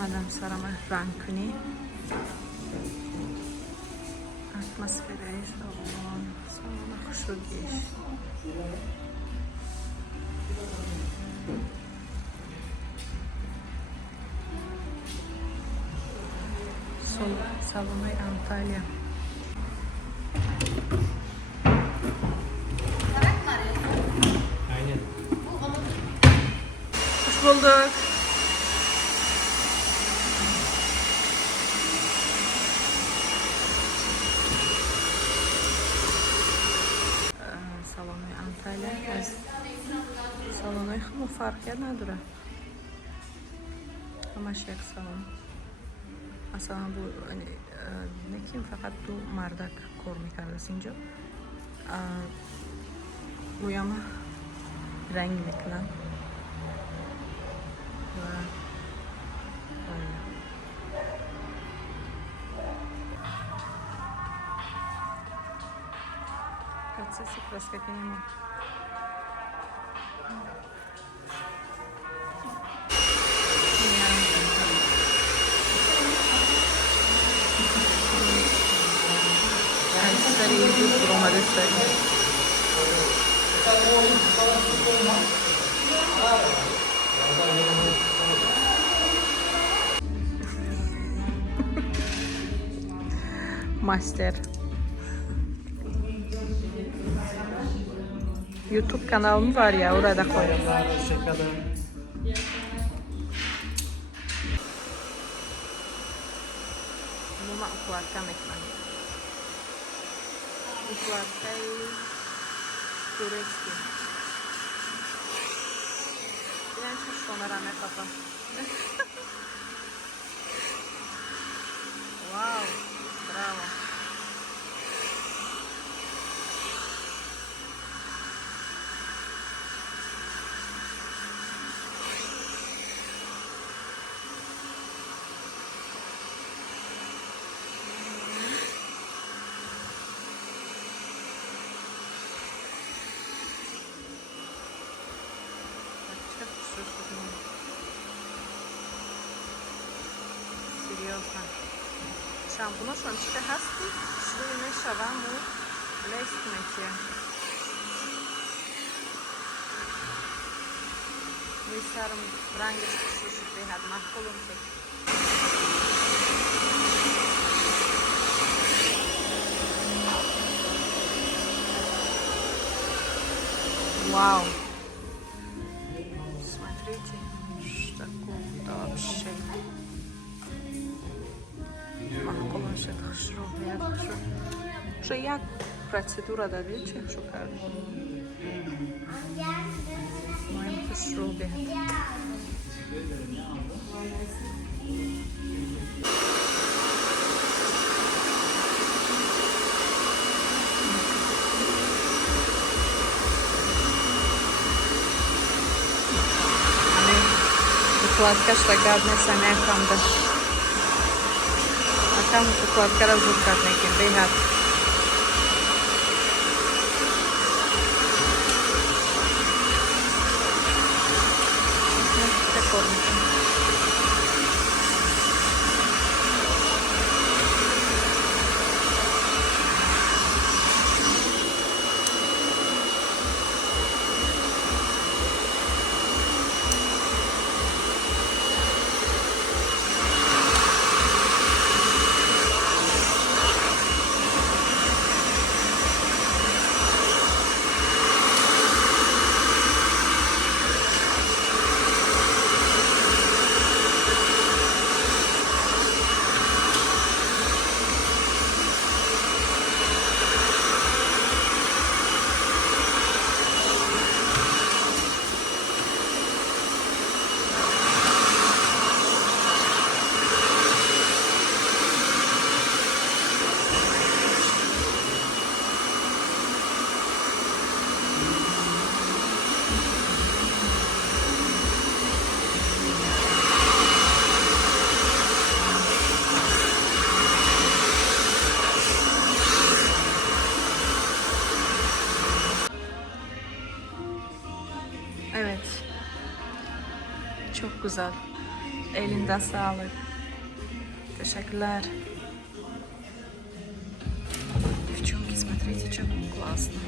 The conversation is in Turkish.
Madame Sarah Franklin. Atmosfereyi salon. Salona hoşu geç. Salonay Antalya. Aynen. Hoş bulduk. Salonay Antalya. Salonay mı fark nedir? Ama şey salon. Aslında bu hani ne kim fakat bu mardak kormi kardeşince. Bu yama renkli lan. Процессы просто как они могут. Старые идут в Ромадестане. Master. YouTube kanalım var ya, orada koyuyorum. Bu układka mekmanik. Układka turecki. Wiem, że są na ramię papa. Wow, brawo. Серьезно. Шампуно шончика хасти, шлюйне шаваму лестмете. Мисарım rangı şuşuklu had mahkulum tek. Вау. Смотрите, что такое вообще. Mahvolun się tchszru, ja tchszru. Czy jak procedura da wiecie, szukali? Moim tchszrubie. Układka sztagadne sanekamda. A tam układka razurkatnekin behat. Evet. Çok güzel. Elinde sağlık. Teşekkürler. Девчонки, смотрите, что классно.